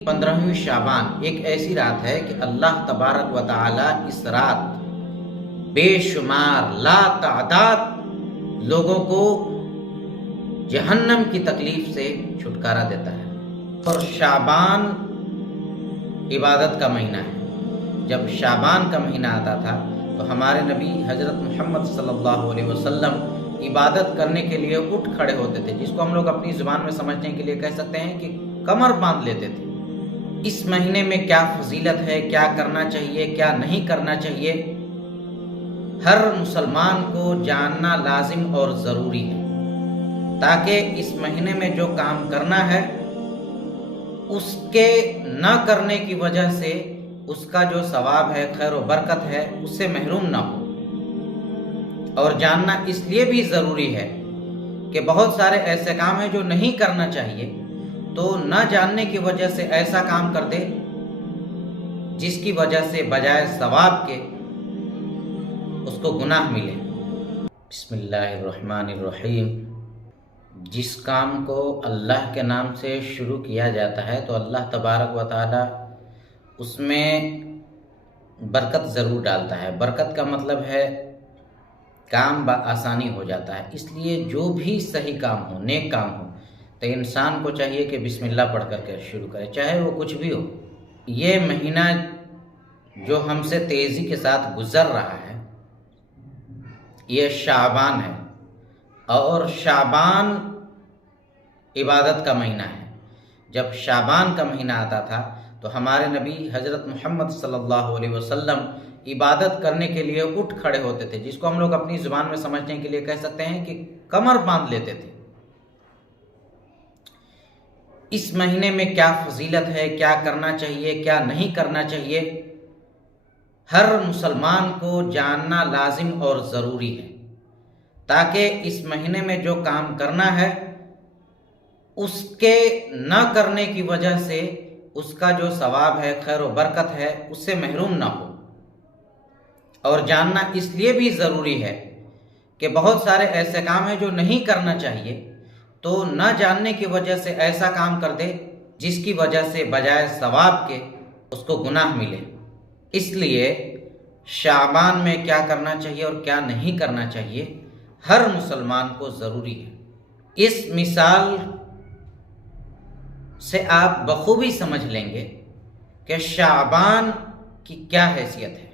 15ویں شعبان ایک ایسی رات ہے کہ اللہ تبارک و تعالی اس رات بے شمار لا تعداد لوگوں کو جہنم کی تکلیف سے چھٹکارا دیتا ہے۔ اور شعبان عبادت کا مہینہ ہے۔ جب شعبان کا مہینہ آتا تھا تو ہمارے نبی حضرت محمد صلی اللہ علیہ وسلم عبادت کرنے کے لیے اٹھ کھڑے ہوتے تھے، جس کو ہم لوگ اپنی زبان میں سمجھنے کے لیے کہہ سکتے ہیں کہ کمر باندھ لیتے تھے۔ اس مہینے میں کیا فضیلت ہے، کیا کرنا چاہیے، کیا نہیں کرنا چاہیے، ہر مسلمان کو جاننا لازم اور ضروری ہے، تاکہ اس مہینے میں جو کام کرنا ہے اس کے نہ کرنے کی وجہ سے اس کا جو ثواب ہے، خیر و برکت ہے، اس سے محروم نہ ہو۔ اور جاننا اس لیے بھی ضروری ہے کہ بہت سارے ایسے کام ہیں جو نہیں کرنا چاہیے، تو نہ جاننے کی وجہ سے ایسا کام کر دے جس کی وجہ سے بجائے ثواب کے اس کو گناہ ملے۔ بسم اللہ الرحمن الرحیم۔ جس کام کو اللہ کے نام سے شروع کیا جاتا ہے تو اللہ تبارک و تعالی اس میں برکت ضرور ڈالتا ہے۔ برکت کا مطلب ہے کام بآسانی ہو جاتا ہے۔ اس لیے جو بھی صحیح کام ہو، نیک کام ہو، تو انسان کو چاہیے کہ بسم اللہ پڑھ کر کے شروع کرے، چاہے وہ کچھ بھی ہو۔ یہ مہینہ جو ہم سے تیزی کے ساتھ گزر رہا ہے یہ شعبان ہے، اور شعبان عبادت کا مہینہ ہے۔ جب شعبان کا مہینہ آتا تھا تو ہمارے نبی حضرت محمد صلی اللہ علیہ وسلم عبادت کرنے کے لیے اٹھ کھڑے ہوتے تھے، جس کو ہم لوگ اپنی زبان میں سمجھنے کے لیے کہہ سکتے ہیں کہ کمر باندھ لیتے تھے۔ اس مہینے میں کیا فضیلت ہے، کیا کرنا چاہیے، کیا نہیں کرنا چاہیے، ہر مسلمان کو جاننا لازم اور ضروری ہے، تاکہ اس مہینے میں جو کام کرنا ہے اس کے نہ کرنے کی وجہ سے اس کا جو ثواب ہے، خیر و برکت ہے، اس سے محروم نہ ہو۔ اور جاننا اس لیے بھی ضروری ہے کہ بہت سارے ایسے کام ہیں جو نہیں کرنا چاہیے، تو نہ جاننے کی وجہ سے ایسا کام کر دے جس کی وجہ سے بجائے ثواب کے اس کو گناہ ملے۔ اس لیے شعبان میں کیا کرنا چاہیے اور کیا نہیں کرنا چاہیے ہر مسلمان کو ضروری ہے۔ اس مثال سے آپ بخوبی سمجھ لیں گے کہ شعبان کی کیا حیثیت ہے۔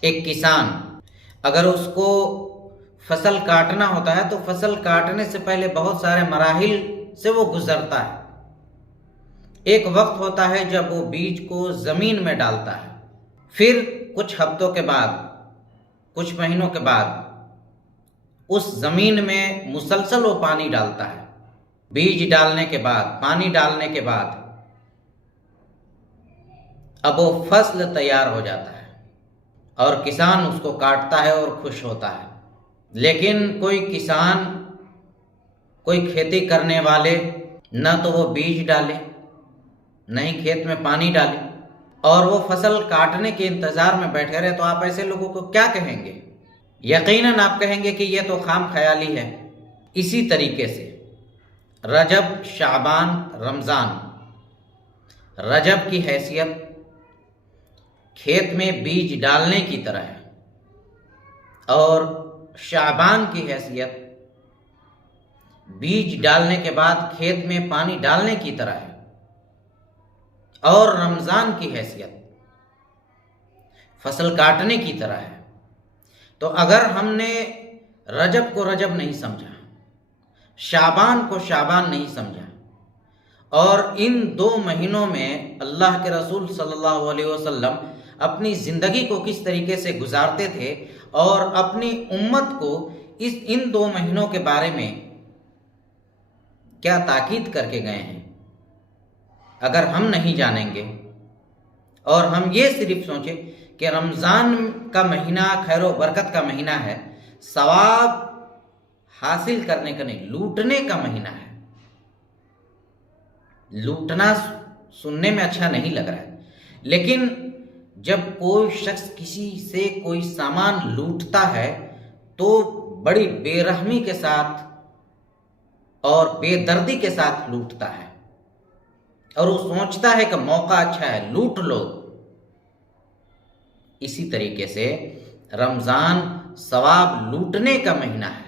ایک کسان اگر اس کو فصل کاٹنا ہوتا ہے تو فصل کاٹنے سے پہلے بہت سارے مراحل سے وہ گزرتا ہے۔ ایک وقت ہوتا ہے جب وہ بیج کو زمین میں ڈالتا ہے، پھر کچھ ہفتوں کے بعد، کچھ مہینوں کے بعد اس زمین میں مسلسل وہ پانی ڈالتا ہے۔ بیج ڈالنے کے بعد، پانی ڈالنے کے بعد اب وہ فصل تیار ہو جاتا ہے اور کسان اس کو کاٹتا ہے اور خوش ہوتا ہے۔ لیکن کوئی کسان، کوئی کھیتی کرنے والے نہ تو وہ بیج ڈالے، نہ ہی کھیت میں پانی ڈالے، اور وہ فصل کاٹنے کے انتظار میں بیٹھے رہے، تو آپ ایسے لوگوں کو کیا کہیں گے؟ یقیناً آپ کہیں گے کہ یہ تو خام خیالی ہے۔ اسی طریقے سے رجب، شعبان، رمضان، رجب کی حیثیت کھیت میں بیج ڈالنے کی طرح ہے، اور شعبان کی حیثیت بیج ڈالنے کے بعد کھیت میں پانی ڈالنے کی طرح ہے، اور رمضان کی حیثیت فصل کاٹنے کی طرح ہے۔ تو اگر ہم نے رجب کو رجب نہیں سمجھا، شعبان کو شعبان نہیں سمجھا، اور ان دو مہینوں میں اللہ کے رسول صلی اللہ علیہ وسلم اپنی زندگی کو کس طریقے سے گزارتے تھے اور اپنی امت کو ان دو مہینوں کے بارے میں کیا تاکید کر کے گئے ہیں، اگر ہم نہیں جانیں گے اور ہم یہ صرف سوچیں کہ رمضان کا مہینہ خیر و برکت کا مہینہ ہے، ثواب حاصل کرنے کا نہیں، لوٹنے کا مہینہ ہے۔ لوٹنا سننے میں اچھا نہیں لگ رہا ہے، لیکن جب کوئی شخص کسی سے کوئی سامان لوٹتا ہے تو بڑی بے رحمی کے ساتھ اور بے دردی کے ساتھ لوٹتا ہے، اور وہ سوچتا ہے کہ موقع اچھا ہے، لوٹ لو۔ اسی طریقے سے رمضان ثواب لوٹنے کا مہینہ ہے۔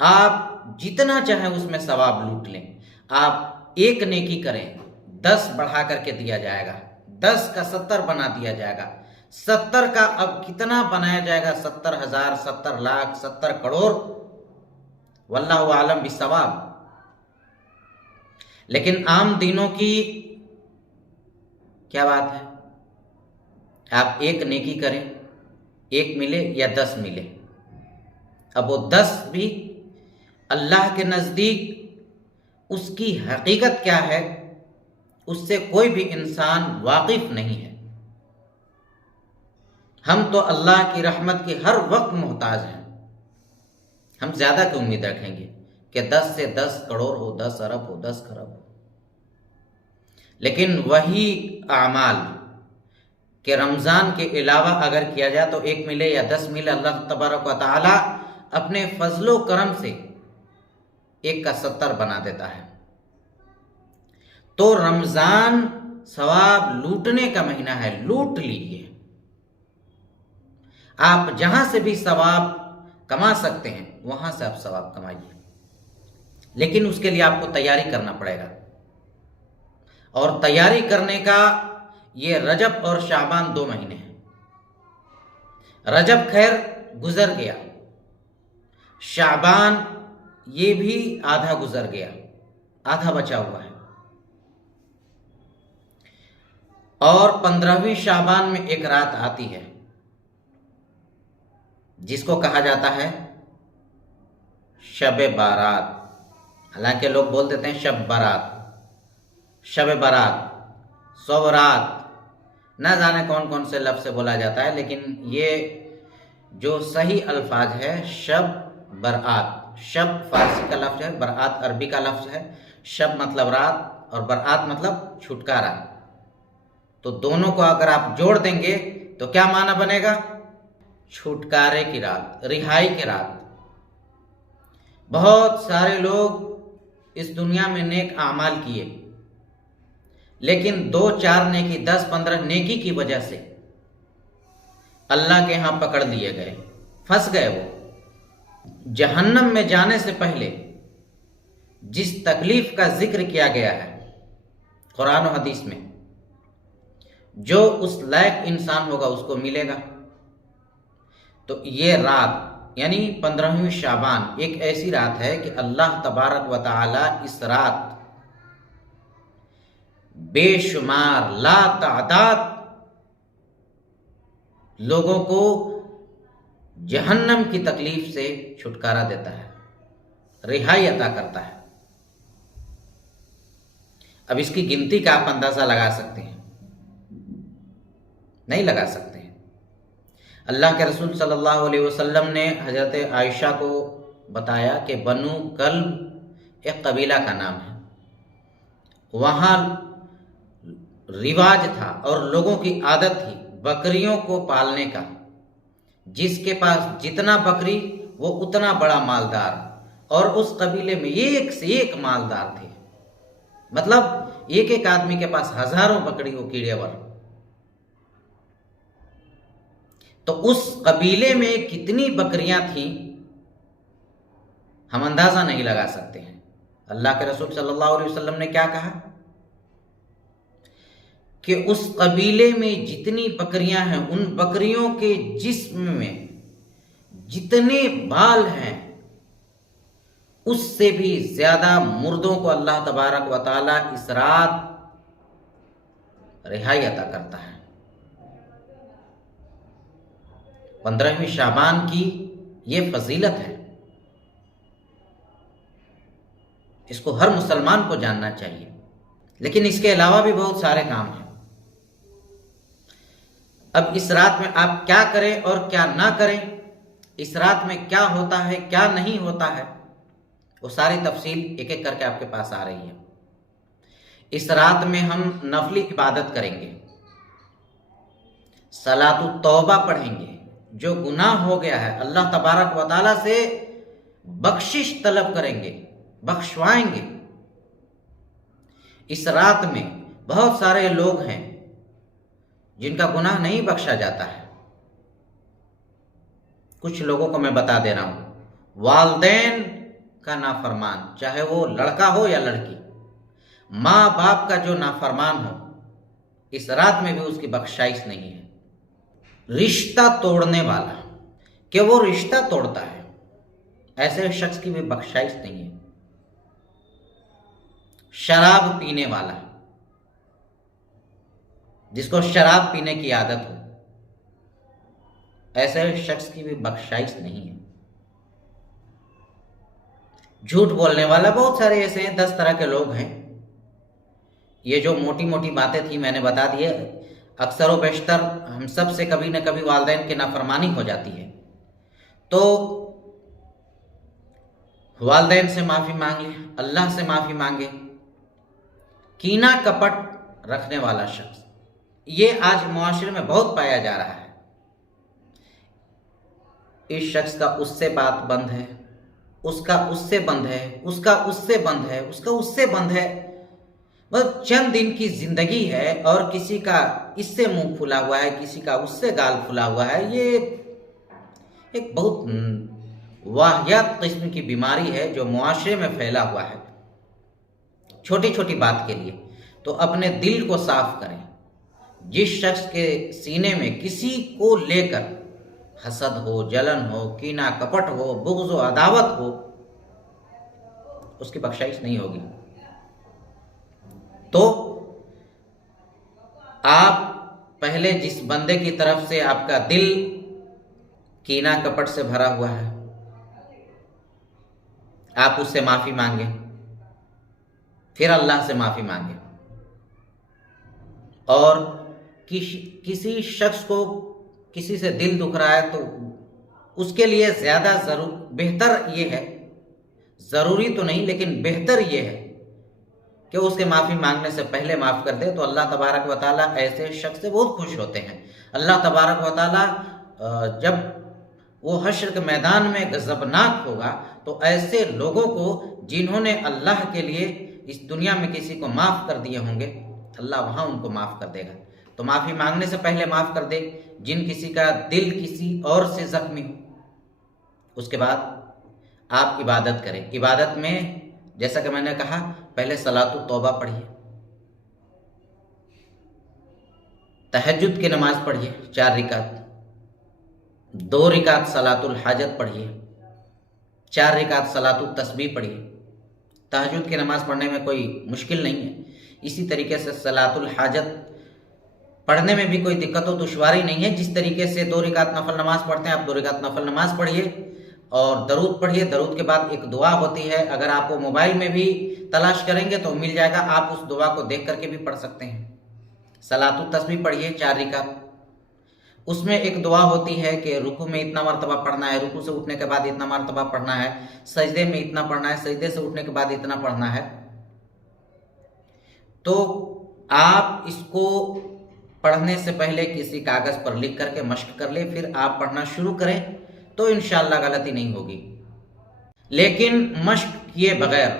آپ جتنا چاہیں اس میں ثواب لوٹ لیں۔ آپ ایک نیکی کریں، 10 بڑھا کر کے دیا جائے گا، 10 کا 70 بنا دیا جائے گا، 70 کا اب کتنا بنایا جائے گا؟ 70,000، 70 لاکھ، 70 کروڑ، واللہ عالم بالثواب۔ لیکن عام دنوں کی کیا بات ہے؟ آپ ایک نیکی کریں، 1 ملے یا 10 ملے، اب وہ 10 بھی اللہ کے نزدیک اس کی حقیقت کیا ہے اس سے کوئی بھی انسان واقف نہیں ہے۔ ہم تو اللہ کی رحمت کی ہر وقت محتاج ہیں، ہم زیادہ کی امید رکھیں گے کہ 10 سے 10 کروڑ ہو، 10 ارب ہو، 10 کروڑ ہو۔ لیکن وہی اعمال کہ رمضان کے علاوہ اگر کیا جائے تو 1 ملے یا 10 ملے، اللہ تبارک و تعالی اپنے فضل و کرم سے 1 کا 70 بنا دیتا ہے۔ تو رمضان ثواب لوٹنے کا مہینہ ہے، لوٹ لیجیے۔ آپ جہاں سے بھی ثواب کما سکتے ہیں وہاں سے آپ ثواب کمائیے، لیکن اس کے لیے آپ کو تیاری کرنا پڑے گا۔ اور تیاری کرنے کا یہ رجب اور شعبان 2 مہینے ہیں۔ رجب خیر گزر گیا، شعبان یہ بھی آدھا گزر گیا، آدھا بچا ہوا ہے، اور 15ویں شعبان میں ایک رات آتی ہے جس کو کہا جاتا ہے شب بارات، حالانکہ لوگ بول دیتے ہیں شب برات، شب برات، صبرات، نہ جانے کون کون سے لفظ سے بولا جاتا ہے، لیکن یہ جو صحیح الفاظ ہے شب برات۔ شب فارسی کا لفظ ہے، برات عربی کا لفظ ہے۔ شب مطلب رات اور برات مطلب چھٹکارا، تو دونوں کو اگر آپ جوڑ دیں گے تو کیا معنی بنے گا؟ چھٹکارے کی رات، رہائی کی رات۔ بہت سارے لوگ اس دنیا میں نیک اعمال کیے، لیکن 2-4 نیکی، 10-15 نیکی کی وجہ سے اللہ کے ہاں پکڑ لیے گئے، پھنس گئے۔ وہ جہنم میں جانے سے پہلے جس تکلیف کا ذکر کیا گیا ہے قرآن و حدیث میں، جو اس لائق انسان ہوگا اس کو ملے گا۔ تو یہ رات یعنی 15ویں شعبان ایک ایسی رات ہے کہ اللہ تبارک و تعالی اس رات بے شمار لا تعداد لوگوں کو جہنم کی تکلیف سے چھٹکارا دیتا ہے، رہائی عطا کرتا ہے۔ اب اس کی گنتی کا آپ اندازہ لگا سکتے ہیں؟ نہیں لگا سکتے ہیں۔ اللہ کے رسول صلی اللہ علیہ وسلم نے حضرت عائشہ کو بتایا کہ بنو کلب ایک قبیلہ کا نام ہے، وہاں رواج تھا اور لوگوں کی عادت تھی بکریوں کو پالنے کا، جس کے پاس جتنا بکری وہ اتنا بڑا مالدار، اور اس قبیلے میں ایک سے ایک مالدار تھے، مطلب ایک ایک آدمی کے پاس ہزاروں بکری ہو، کیڑے ور۔ تو اس قبیلے میں کتنی بکریاں تھیں ہم اندازہ نہیں لگا سکتے ہیں۔ اللہ کے رسول صلی اللہ علیہ وسلم نے کیا کہا کہ اس قبیلے میں جتنی بکریاں ہیں ان بکریوں کے جسم میں جتنے بال ہیں اس سے بھی زیادہ مردوں کو اللہ تبارک و تعالی اس رات رہائی عطا کرتا ہے۔ 15ویں شعبان کی یہ فضیلت ہے، اس کو ہر مسلمان کو جاننا چاہیے۔ لیکن اس کے علاوہ بھی بہت سارے کام ہیں۔ اب اس رات میں آپ کیا کریں اور کیا نہ کریں، اس رات میں کیا ہوتا ہے کیا نہیں ہوتا ہے، وہ ساری تفصیل ایک ایک کر کے آپ کے پاس آ رہی ہے۔ اس رات میں ہم نفلی عبادت کریں گے، صلاۃ التوبہ پڑھیں گے، جو گناہ ہو گیا ہے اللہ تبارک و تعالیٰ سے بخشش طلب کریں گے، بخشوائیں گے۔ اس رات میں بہت سارے لوگ ہیں جن کا گناہ نہیں بخشا جاتا ہے۔ کچھ لوگوں کو میں بتا دے رہا ہوں، والدین کا نافرمان، چاہے وہ لڑکا ہو یا لڑکی، ماں باپ کا جو نافرمان ہو، اس رات میں بھی اس کی بخشائش نہیں ہے۔ رشتہ توڑنے والا، کہ وہ رشتہ توڑتا ہے، ایسے شخص کی بھی بخشائش نہیں ہے۔ شراب پینے والا، جس کو شراب پینے کی عادت ہو، ایسے شخص کی بھی بخشائش نہیں ہے۔ جھوٹ بولنے والا، بہت سارے ایسے ہیں، 10 طرح کے لوگ ہیں۔ یہ جو موٹی موٹی باتیں تھی میں نے بتا دی، اکثر و بیشتر ہم سب سے کبھی نہ کبھی والدین کی نافرمانی ہو جاتی ہے، تو والدین سے معافی مانگ لے، اللہ سے معافی مانگے۔ کینہ کپٹ رکھنے والا شخص، یہ آج معاشرے میں بہت پایا جا رہا ہے۔ اس شخص کا اس سے بات بند ہے، اس کا اس سے بند ہے، اس کا اس سے بند ہے، اس کا اس سے بند ہے، بس چند دن کی زندگی ہے اور کسی کا اس سے منہ پھلا ہوا ہے، کسی کا اس سے گال پھلا ہوا ہے۔ یہ ایک بہت واہیات قسم کی بیماری ہے جو معاشرے میں پھیلا ہوا ہے، چھوٹی چھوٹی بات کے لیے۔ تو اپنے دل کو صاف کریں۔ جس شخص کے سینے میں کسی کو لے کر حسد ہو، جلن ہو، کینہ کپٹ ہو، بغض و عداوت ہو، اس کی بخشائش نہیں ہوگی۔ تو آپ پہلے جس بندے کی طرف سے آپ کا دل کینہ کپٹ سے بھرا ہوا ہے، آپ اس سے معافی مانگیں، پھر اللہ سے معافی مانگیں، اور کسی شخص کو کسی سے دل دکھ رہا ہے تو اس کے لیے زیادہ بہتر یہ ہے، ضروری تو نہیں لیکن بہتر یہ ہے کہ اس کے معافی مانگنے سے پہلے معاف کر دے، تو اللہ تبارک و تعالیٰ ایسے شخص سے بہت خوش ہوتے ہیں۔ اللہ تبارک و تعالیٰ جب وہ حشر کے میدان میں غضبناک ہوگا تو ایسے لوگوں کو جنہوں نے اللہ کے لیے اس دنیا میں کسی کو معاف کر دیے ہوں گے، اللہ وہاں ان کو معاف کر دے گا۔ تو معافی مانگنے سے پہلے معاف کر دے، جن کسی کا دل کسی اور سے زخمی ہو۔ اس کے بعد آپ عبادت کریں۔ عبادت میں جیسا کہ میں نے کہا، پہلے صلاۃ التوبہ پڑھیے، تہجد کی نماز پڑھیے 4 رکعت، 2 رکعت صلاۃ الحاجت پڑھیے، 4 رکعت صلاۃ التسبیح پڑھیے۔ تہجد کی نماز پڑھنے میں کوئی مشکل نہیں ہے، اسی طریقے سے صلاۃ الحاجت پڑھنے میں بھی کوئی دقت و دشواری نہیں ہے۔ جس طریقے سے 2 رکعت نفل نماز پڑھتے ہیں، آپ 2 رکعت نفل نماز پڑھیے اور درود پڑھیے۔ درود کے بعد ایک دعا ہوتی ہے، اگر آپ وہ موبائل میں بھی تلاش کریں گے تو مل جائے گا، آپ اس دعا کو دیکھ کر کے بھی پڑھ سکتے ہیں۔ صلاۃ التسبیح پڑھیے 4 رکعت، اس میں ایک دعا ہوتی ہے کہ رکوع میں اتنا مرتبہ پڑھنا ہے، رکوع سے اٹھنے کے بعد اتنا مرتبہ پڑھنا ہے، سجدے میں اتنا پڑھنا ہے، سجدے سے اٹھنے کے بعد اتنا پڑھنا ہے۔ تو آپ اس کو پڑھنے سے پہلے کسی کاغذ پر لکھ کر کے مشق کر لیں، پھر آپ پڑھنا شروع کریں تو انشاءاللہ غلطی نہیں ہوگی۔ لیکن مشق کیے بغیر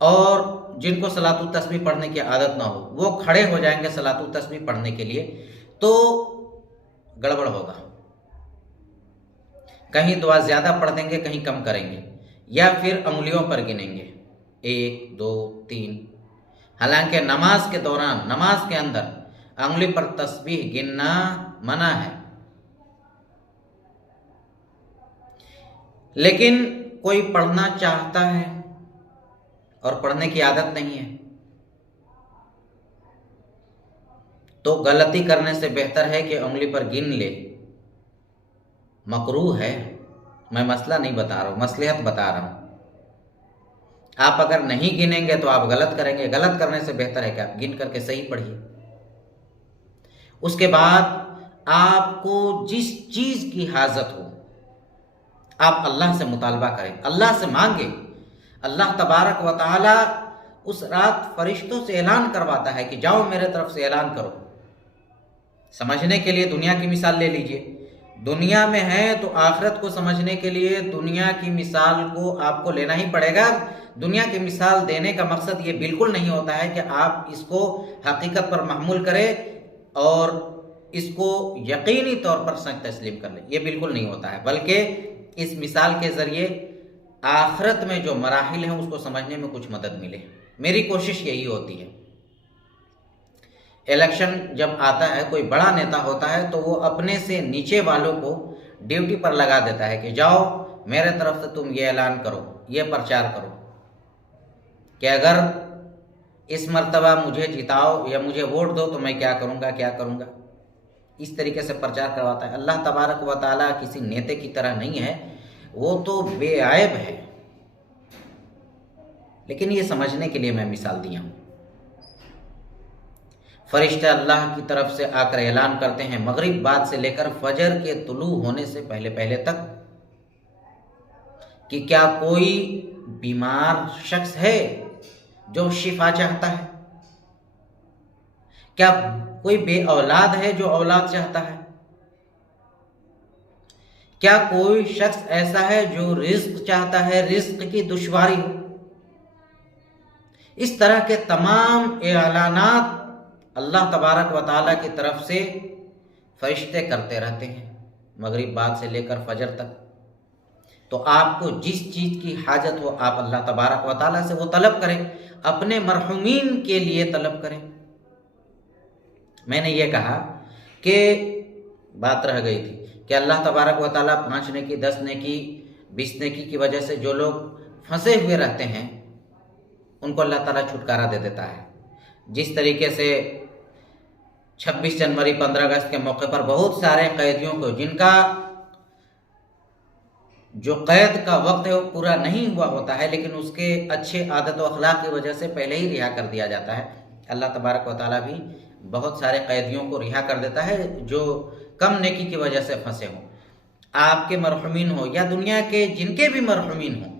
اور جن کو صلاۃ التسبیح پڑھنے کی عادت نہ ہو، وہ کھڑے ہو جائیں گے صلاۃ التسبیح پڑھنے کے لیے تو گڑبڑ ہوگا۔ کہیں دعا زیادہ پڑھ دیں گے، کہیں کم کریں گے، یا پھر انگلیوں پر گنیں گے 1 2 3۔ حالانکہ نماز کے دوران، نماز کے اندر انگلی پر تسبیح گننا منع ہے، لیکن کوئی پڑھنا چاہتا ہے اور پڑھنے کی عادت نہیں ہے تو غلطی کرنے سے بہتر ہے کہ انگلی پر گن لے۔ مکروہ ہے، میں مسئلہ نہیں بتا رہا ہوں، مصلحت بتا رہا ہوں۔ آپ اگر نہیں گنیں گے تو آپ غلط کریں گے، غلط کرنے سے بہتر ہے کہ آپ گن کر کے صحیح پڑھیے۔ اس کے بعد آپ کو جس چیز کی حاجت ہو آپ اللہ سے مطالبہ کریں، اللہ سے مانگیں۔ اللہ تبارک و تعالی اس رات فرشتوں سے اعلان کرواتا ہے کہ جاؤ میرے طرف سے اعلان کرو۔ سمجھنے کے لیے دنیا کی مثال لے لیجئے، دنیا میں ہیں تو آخرت کو سمجھنے کے لیے دنیا کی مثال کو آپ کو لینا ہی پڑے گا۔ دنیا کی مثال دینے کا مقصد یہ بالکل نہیں ہوتا ہے کہ آپ اس کو حقیقت پر محمول کریں اور اس کو یقینی طور پر سچ تسلیم کر لیں، یہ بالکل نہیں ہوتا ہے، بلکہ اس مثال کے ذریعے آخرت میں جو مراحل ہیں اس کو سمجھنے میں کچھ مدد ملے۔ میری کوشش یہی ہوتی ہے۔ الیکشن جب آتا ہے، کوئی بڑا نیتا ہوتا ہے تو وہ اپنے سے نیچے والوں کو ڈیوٹی پر لگا دیتا ہے کہ جاؤ میرے طرف سے تم یہ اعلان کرو، یہ پرچار کرو کہ اگر اس مرتبہ مجھے جتاؤ یا مجھے ووٹ دو تو میں کیا کروں گا کیا کروں گا، اس طریقے سے پرچار کرواتا ہے۔ اللہ تبارک و تعالیٰ کسی نیتے کی طرح نہیں ہے، وہ تو بے عیب ہے، لیکن یہ سمجھنے کے لیے میں مثال دیا ہوں۔ فرشتے اللہ کی طرف سے آ کر اعلان کرتے ہیں مغرب بعد سے لے کر فجر کے طلوع ہونے سے پہلے تک کہ کیا کوئی بیمار شخص ہے جو شفا چاہتا ہے؟ کیا کوئی بے اولاد ہے جو اولاد چاہتا ہے؟ کیا کوئی شخص ایسا ہے جو رزق چاہتا ہے، رزق کی دشواری ہو؟ اس طرح کے تمام اعلانات اللہ تبارک و تعالیٰ کی طرف سے فرشتے کرتے رہتے ہیں مغرب بعد سے لے کر فجر تک۔ تو آپ کو جس چیز کی حاجت ہو آپ اللہ تبارک و تعالیٰ سے وہ طلب کریں، اپنے مرحومین کے لیے طلب کریں۔ میں نے یہ کہا کہ بات رہ گئی تھی کہ اللہ تبارک و تعالیٰ 5 نیکی 10 نیکی 20 نیکی کی وجہ سے جو لوگ پھنسے ہوئے رہتے ہیں ان کو اللہ تعالیٰ چھٹکارا دے دیتا ہے۔ جس طریقے سے 26 جنوری 15 اگست کے موقع پر بہت سارے قیدیوں کو جن کا جو قید کا وقت ہے وہ پورا نہیں ہوا ہوتا ہے لیکن اس کے اچھے عادت و اخلاق کی وجہ سے پہلے ہی رہا کر دیا جاتا ہے، اللہ تبارک و تعالیٰ بھی بہت سارے قیدیوں کو رہا کر دیتا ہے جو کم نیکی کی وجہ سے پھنسے ہوں۔ آپ کے مرحومین ہو یا دنیا کے جن کے بھی مرحومین ہوں،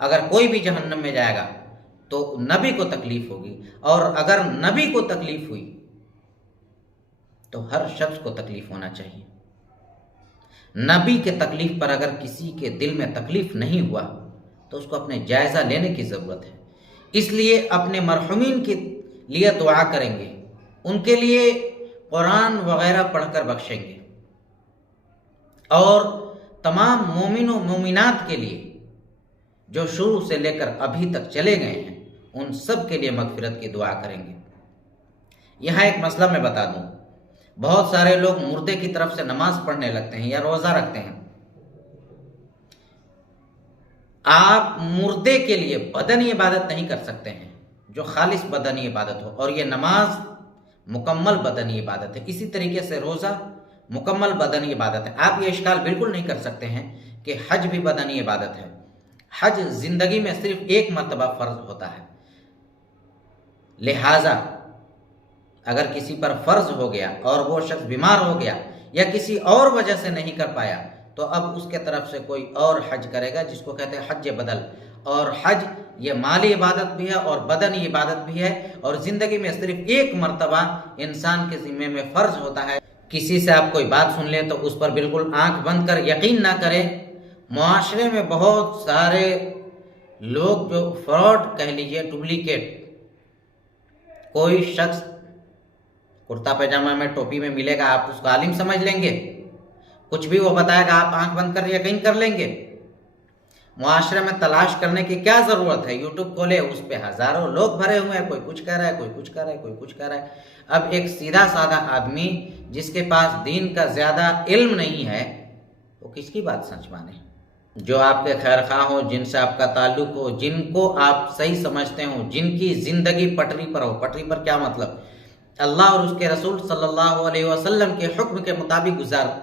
اگر کوئی بھی جہنم میں جائے گا تو نبی کو تکلیف ہوگی، اور اگر نبی کو تکلیف ہوئی تو ہر شخص کو تکلیف ہونا چاہیے۔ نبی کے تکلیف پر اگر کسی کے دل میں تکلیف نہیں ہوا تو اس کو اپنے جائزہ لینے کی ضرورت ہے۔ اس لیے اپنے مرحومین کے لیے دعا کریں گے، ان کے لیے قرآن وغیرہ پڑھ کر بخشیں گے، اور تمام مومن و مومنات کے لیے جو شروع سے لے کر ابھی تک چلے گئے ہیں ان سب کے لیے مغفرت کی دعا کریں گے۔ یہاں ایک مسئلہ میں بتا دوں، بہت سارے لوگ مردے کی طرف سے نماز پڑھنے لگتے ہیں یا روزہ رکھتے ہیں۔ آپ مردے کے لیے بدنی عبادت نہیں کر سکتے ہیں جو خالص بدنی عبادت ہو، اور یہ نماز مکمل بدنی عبادت ہے، اسی طریقے سے روزہ مکمل بدنی عبادت ہے۔ آپ یہ اشکال بالکل نہیں کر سکتے ہیں کہ حج بھی بدنی عبادت ہے۔ حج زندگی میں صرف ایک مرتبہ فرض ہوتا ہے، لہٰذا اگر کسی پر فرض ہو گیا اور وہ شخص بیمار ہو گیا یا کسی اور وجہ سے نہیں کر پایا تو اب اس کے طرف سے کوئی اور حج کرے گا جس کو کہتے ہیں حج بدل۔ اور حج یہ مالی عبادت بھی ہے اور بدنی عبادت بھی ہے، اور زندگی میں صرف ایک مرتبہ انسان کے ذمے میں فرض ہوتا ہے۔ کسی سے آپ کوئی بات سن لیں تو اس پر بالکل آنکھ بند کر یقین نہ کریں۔ معاشرے میں بہت سارے لوگ جو فراڈ کہہ لیجئے، ڈپلیکیٹ، کوئی شخص کرتا پیجامہ میں ٹوپی میں ملے گا، آپ اس کو عالم سمجھ لیں گے، کچھ بھی وہ بتائے گا آپ آنکھ بند کر یقین کر لیں گے۔ معاشرے میں تلاش کرنے کی کیا ضرورت ہے؟ یوٹیوب کھولے، اس پہ ہزاروں لوگ بھرے ہوئے ہیں، کوئی کچھ کہہ رہا ہے، کوئی کچھ کہہ رہا ہے، کوئی کچھ کہہ رہا ہے۔ اب ایک سیدھا سادہ آدمی جس کے پاس دین کا زیادہ علم نہیں ہے وہ کس کی بات سچ مانے؟ جو آپ کے خیر خواہ ہوں، جن سے آپ کا تعلق ہو، جن کو آپ صحیح سمجھتے ہوں، جن کی زندگی پٹری پر ہو، پٹری پر کیا مطلب؟ اللہ اور اس کے رسول صلی اللہ علیہ وسلم کے حکم کے مطابق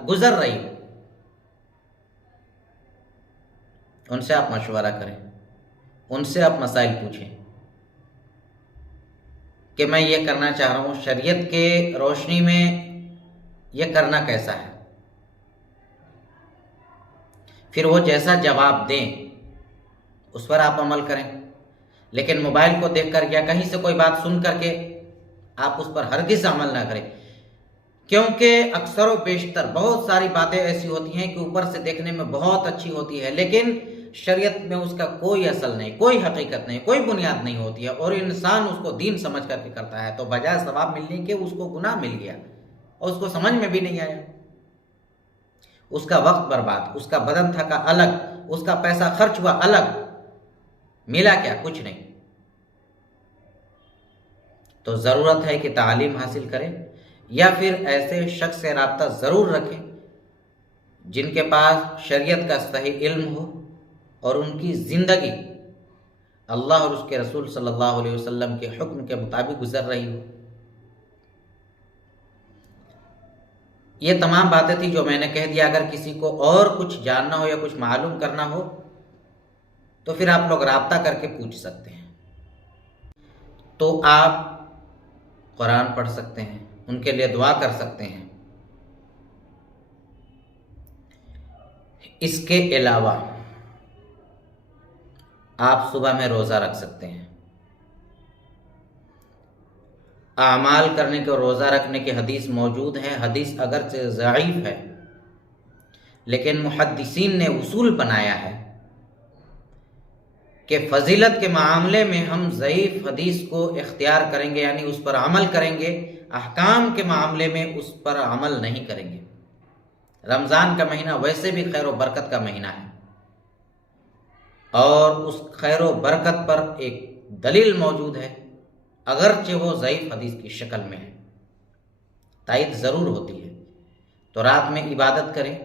گزر رہی ہو، ان سے آپ مشورہ کریں، ان سے آپ مسائل پوچھیں کہ میں یہ کرنا چاہ رہا ہوں، شریعت کے روشنی میں یہ کرنا کیسا ہے؟ پھر وہ جیسا جواب دیں اس پر آپ عمل کریں، لیکن موبائل کو دیکھ کر یا کہیں سے کوئی بات سن کر کے آپ اس پر ہرگز عمل نہ کریں۔ کیونکہ اکثر و بیشتر بہت ساری باتیں ایسی ہوتی ہیں کہ اوپر سے دیکھنے میں بہت اچھی ہوتی ہے، لیکن شریعت میں اس کا کوئی اصل نہیں، کوئی حقیقت نہیں، کوئی بنیاد نہیں ہوتی ہے، اور انسان اس کو دین سمجھ کر کے کرتا ہے، تو بجائے ثواب ملنے کے اس کو گناہ مل گیا اور اس کو سمجھ میں بھی نہیں آیا، اس کا وقت برباد، اس کا بدن تھکا الگ، اس کا پیسہ خرچ ہوا الگ، ملا کیا؟ کچھ نہیں۔ تو ضرورت ہے کہ تعلیم حاصل کریں، یا پھر ایسے شخص سے رابطہ ضرور رکھیں جن کے پاس شریعت کا صحیح علم ہو اور ان کی زندگی اللہ اور اس کے رسول صلی اللہ علیہ وسلم کے حکم کے مطابق گزر رہی ہو۔ یہ تمام باتیں تھی جو میں نے کہہ دیا۔ اگر کسی کو اور کچھ جاننا ہو یا کچھ معلوم کرنا ہو تو پھر آپ لوگ رابطہ کر کے پوچھ سکتے ہیں۔ تو آپ قرآن پڑھ سکتے ہیں، ان کے لیے دعا کر سکتے ہیں۔ اس کے علاوہ آپ صبح میں روزہ رکھ سکتے ہیں۔ اعمال کرنے کے اور روزہ رکھنے کی حدیث موجود ہے۔ حدیث اگرچہ ضعیف ہے لیکن محدثین نے اصول بنایا ہے کہ فضیلت کے معاملے میں ہم ضعیف حدیث کو اختیار کریں گے، یعنی اس پر عمل کریں گے، احکام کے معاملے میں اس پر عمل نہیں کریں گے۔ رمضان کا مہینہ ویسے بھی خیر و برکت کا مہینہ ہے، اور اس خیر و برکت پر ایک دلیل موجود ہے، اگرچہ وہ ضعیف حدیث کی شکل میں ہے، تائید ضرور ہوتی ہے۔ تو رات میں عبادت کریں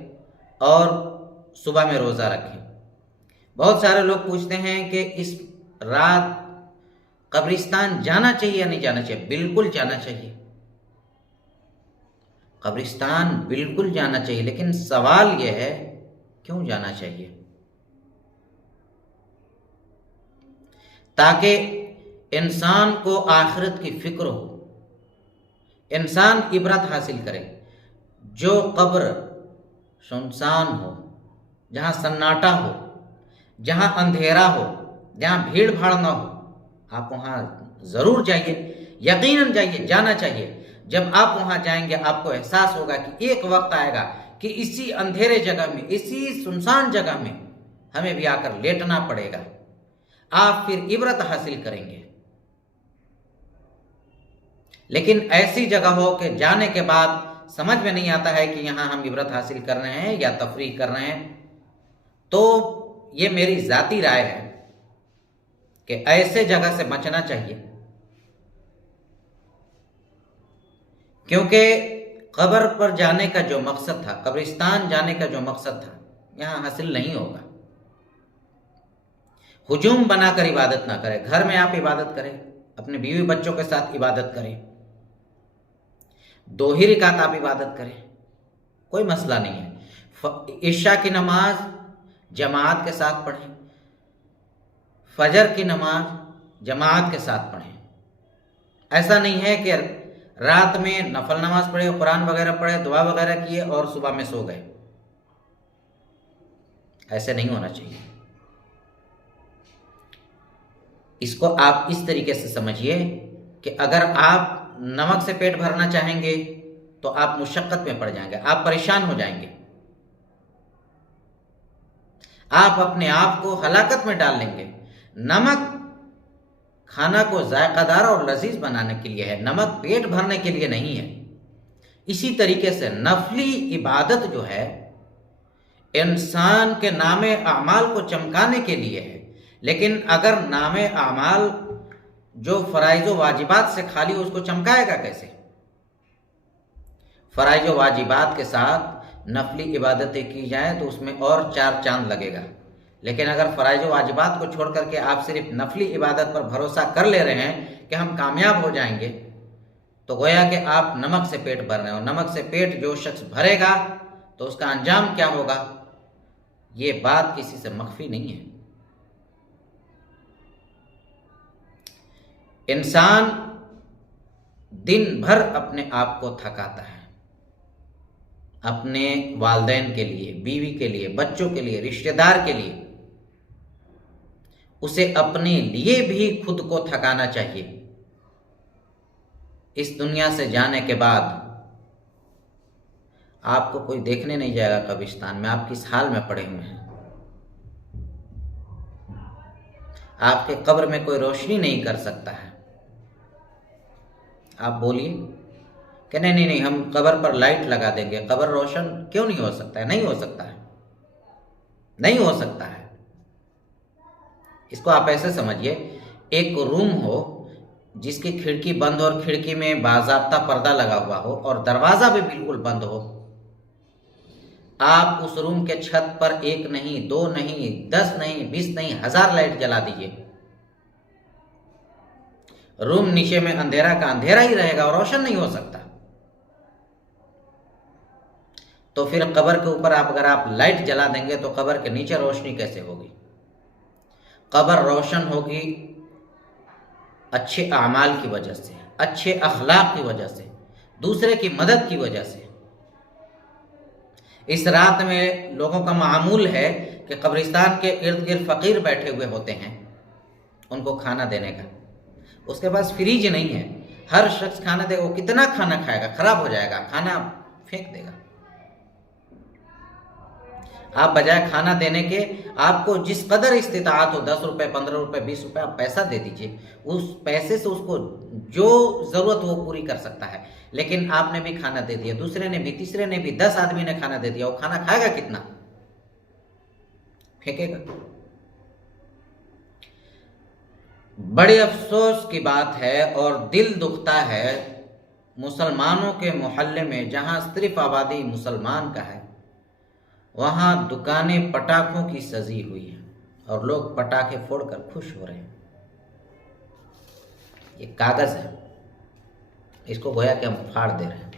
اور صبح میں روزہ رکھیں۔ بہت سارے لوگ پوچھتے ہیں کہ اس رات قبرستان جانا چاہیے یا نہیں جانا چاہیے؟ بالکل جانا چاہیے، قبرستان بالکل جانا چاہیے، لیکن سوال یہ ہے کیوں جانا چاہیے؟ تاکہ انسان کو آخرت کی فکر ہو، انسان عبرت حاصل کرے۔ جو قبر سنسان ہو، جہاں سناٹا ہو، جہاں اندھیرا ہو، جہاں بھیڑ بھاڑ نہ ہو، آپ وہاں ضرور جائیے، یقیناً جائیے، جانا چاہیے۔ جب آپ وہاں جائیں گے آپ کو احساس ہوگا کہ ایک وقت آئے گا کہ اسی اندھیرے جگہ میں، اسی سنسان جگہ میں ہمیں بھی آ کر لیٹنا پڑے گا۔ آپ پھر عبرت حاصل کریں گے۔ لیکن ایسی جگہ ہو کہ جانے کے بعد سمجھ میں نہیں آتا ہے کہ یہاں ہم عبرت حاصل کر رہے ہیں یا تفریح کر رہے ہیں، تو یہ میری ذاتی رائے ہے کہ ایسے جگہ سے بچنا چاہیے، کیونکہ قبر پر جانے کا جو مقصد تھا، قبرستان جانے کا جو مقصد تھا، یہاں حاصل نہیں ہوگا۔ ہجوم بنا کر عبادت نہ کریں، گھر میں آپ عبادت کریں، اپنے بیوی بچوں کے ساتھ عبادت کریں، 2 ہی رکعت آپ عبادت کریں، کوئی مسئلہ نہیں ہے۔ عشاء کی نماز جماعت کے ساتھ پڑھیں، فجر کی نماز جماعت کے ساتھ پڑھیں۔ ایسا نہیں ہے کہ رات میں نفل نماز پڑھے، قرآن وغیرہ پڑھے، دعا وغیرہ کیے اور صبح میں سو گئے، ایسے نہیں ہونا چاہیے۔ اس کو آپ اس طریقے سے سمجھیے کہ اگر آپ نمک سے پیٹ بھرنا چاہیں گے تو آپ مشقت میں پڑ جائیں گے، آپ پریشان ہو جائیں گے، آپ اپنے آپ کو ہلاکت میں ڈال لیں گے۔ نمک کھانا کو ذائقہ دار اور لذیذ بنانے کے لیے ہے، نمک پیٹ بھرنے کے لیے نہیں ہے۔ اسی طریقے سے نفلی عبادت جو ہے انسان کے نام اعمال کو چمکانے کے لیے ہے، لیکن اگر نام اعمال جو فرائض و واجبات سے خالی اس کو چمکائے گا کیسے؟ فرائض و واجبات کے ساتھ نفلی عبادتیں کی جائیں تو اس میں اور 4 چاند لگے گا، لیکن اگر فرائض و واجبات کو چھوڑ کر کے آپ صرف نفلی عبادت پر بھروسہ کر لے رہے ہیں کہ ہم کامیاب ہو جائیں گے، تو گویا کہ آپ نمک سے پیٹ بھر رہے ہیں، اور نمک سے پیٹ جو شخص بھرے گا تو اس کا انجام کیا ہوگا، یہ بات کسی سے مخفی نہیں ہے۔ انسان دن بھر اپنے آپ کو تھکاتا ہے، اپنے والدین کے لیے، بیوی کے لیے، بچوں کے لیے، رشتہ دار کے لیے، اسے اپنے لیے بھی خود کو تھکانا چاہیے۔ اس دنیا سے جانے کے بعد آپ کو کوئی دیکھنے نہیں جائے گا قبرستان میں، آپ کس حال میں پڑے ہوئے ہیں۔ آپ کے قبر میں کوئی روشنی نہیں کر سکتا ہے۔ آپ بولیے کہ نہیں ہم قبر پر لائٹ لگا دیں گے، قبر روشن کیوں نہیں ہو سکتا ہے؟ نہیں ہو سکتا ہے، نہیں ہو سکتا ہے۔ اس کو آپ ایسے سمجھیے، ایک روم ہو جس کی کھڑکی بند ہو اور کھڑکی میں باضابطہ پردہ لگا ہوا ہو اور دروازہ بھی بالکل بند ہو، آپ اس روم کے چھت پر 1 نہیں 2 نہیں 10 نہیں 20 نہیں 1000 لائٹ جلا دیجئے، روم نیچے میں اندھیرا کا اندھیرا ہی رہے گا اور روشن نہیں ہو سکتا۔ تو پھر قبر کے اوپر اگر آپ لائٹ جلا دیں گے تو قبر کے نیچے روشنی کیسے ہوگی؟ قبر روشن ہوگی اچھے اعمال کی وجہ سے، اچھے اخلاق کی وجہ سے، دوسرے کی مدد کی وجہ سے۔ اس رات میں لوگوں کا معمول ہے کہ قبرستان کے ارد گرد فقیر بیٹھے ہوئے ہوتے ہیں، ان کو کھانا دینے کا۔ اس کے پاس فریج نہیں ہے، ہر شخص کھانا دے گا، وہ کتنا کھانا کھائے گا؟ خراب ہو جائے گا، کھانا پھینک دے گا۔ آپ بجائے کھانا دینے کے، آپ کو جس قدر استطاعت ہو، 10 روپے 15 روپے 20 روپے آپ پیسہ دے دیجئے، اس پیسے سے اس کو جو ضرورت وہ پوری کر سکتا ہے۔ لیکن آپ نے بھی کھانا دے دیا، دوسرے نے بھی، تیسرے نے بھی، 10 آدمی نے کھانا دے دیا، وہ کھانا کھائے گا کتنا؟ پھینکے گا۔ بڑے افسوس کی بات ہے اور دل دکھتا ہے، مسلمانوں کے محلے میں جہاں صرف آبادی مسلمان کا ہے، وہاں دکانیں پٹاخوں کی سجی ہوئی ہیں اور لوگ پٹاخے پھوڑ کر خوش ہو رہے ہیں۔ یہ کاغذ ہے، اس کو گویا کہ ہم پھاڑ دے رہے ہیں۔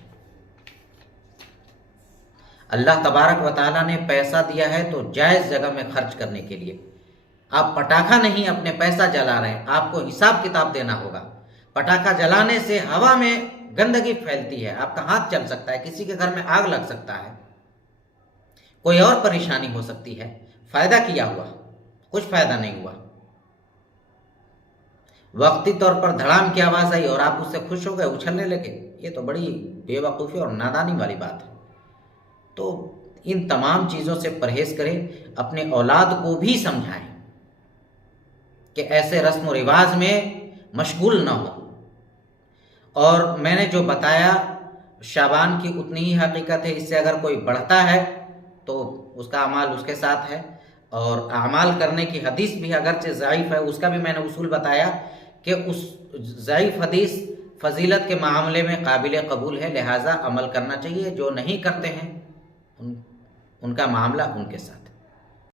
اللہ تبارک و تعالیٰ نے پیسہ دیا ہے تو جائز جگہ میں خرچ کرنے کے لیے۔ آپ پٹاخہ نہیں اپنے پیسہ جلا رہے ہیں، آپ کو حساب کتاب دینا ہوگا۔ پٹاخہ جلانے سے ہوا میں گندگی پھیلتی ہے، آپ کا ہاتھ چل سکتا ہے، کسی کے گھر میں آگ لگ سکتا ہے، کوئی اور پریشانی ہو سکتی ہے۔ فائدہ کیا ہوا؟ کچھ فائدہ نہیں ہوا۔ وقتی طور پر دھڑام کی آواز آئی اور آپ اس سے خوش ہو گئے، اچھلنے لگے، یہ تو بڑی بے وقوفی اور نادانی والی بات ہے۔ تو ان تمام چیزوں سے پرہیز کریں، اپنے اولاد کو بھی سمجھائیں کہ ایسے رسم و رواج میں مشغول نہ ہو۔ اور میں نے جو بتایا، شعبان کی اتنی ہی حقیقت ہے، اس سے اگر کوئی بڑھتا ہے تو اس کا اعمال اس کے ساتھ ہے، اور اعمال کرنے کی حدیث بھی اگرچہ ضعیف ہے، اس کا بھی میں نے اصول بتایا کہ اس ضعیف حدیث فضیلت کے معاملے میں قابل قبول ہے، لہٰذا عمل کرنا چاہیے۔ جو نہیں کرتے ہیں ان کا معاملہ ان کے ساتھ۔